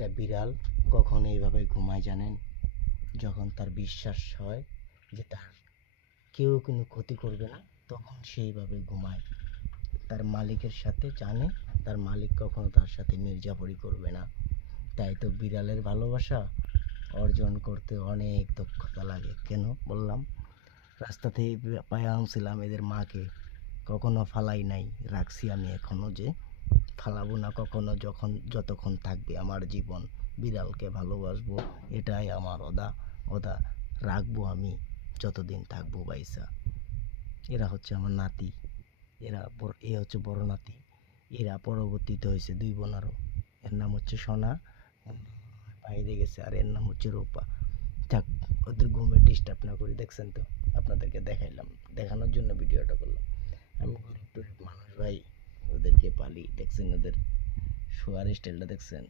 একটা বিড়াল কখন এইভাবে ঘুমায় জানেন? যখন তার বিশ্বাস হয় যে তার কেউ কোনো ক্ষতি করবে না, তখন সেইভাবে ঘুমায়। তার মালিকের সাথে জানে তার মালিক কখনো তার সাথে মির্জাফরি করবে না। তাই তো বিড়ালের ভালোবাসা অর্জন করতে অনেক দক্ষতা লাগে। কেন বললাম? রাস্তা থেকে পায়ে আনছিলাম এদের মাকে, কখনো ফালাই নাই, রাখছি আমি এখনো, যে ফালাবো না কখনো, যতক্ষণ থাকবে আমার জীবন। বিড়ালকে ভালোবাসবো, এটাই আমার ওদা রাখবো আমি যতদিন থাকবো বাইসা। এরা হচ্ছে আমার নাতি, এ হচ্ছে বড় নাতি। এরা পরবর্তীতে হয়েছে দুই বোন আরও। এর নাম হচ্ছে সোনা, বাইরে গেছে, আর এর নাম হচ্ছে রূপা। থাক, ওদের ঘুমে ডিস্টার্ব না করি। দেখছেন তো, আপনাদেরকে দেখাইলাম, দেখানোর জন্য ভিডিওটা করলাম। আমি গরিব টরিব মানুষ ভাই, ওদেরকে পালি। দেখছেন ওদের শোয়ার স্টাইলটা দেখছেন?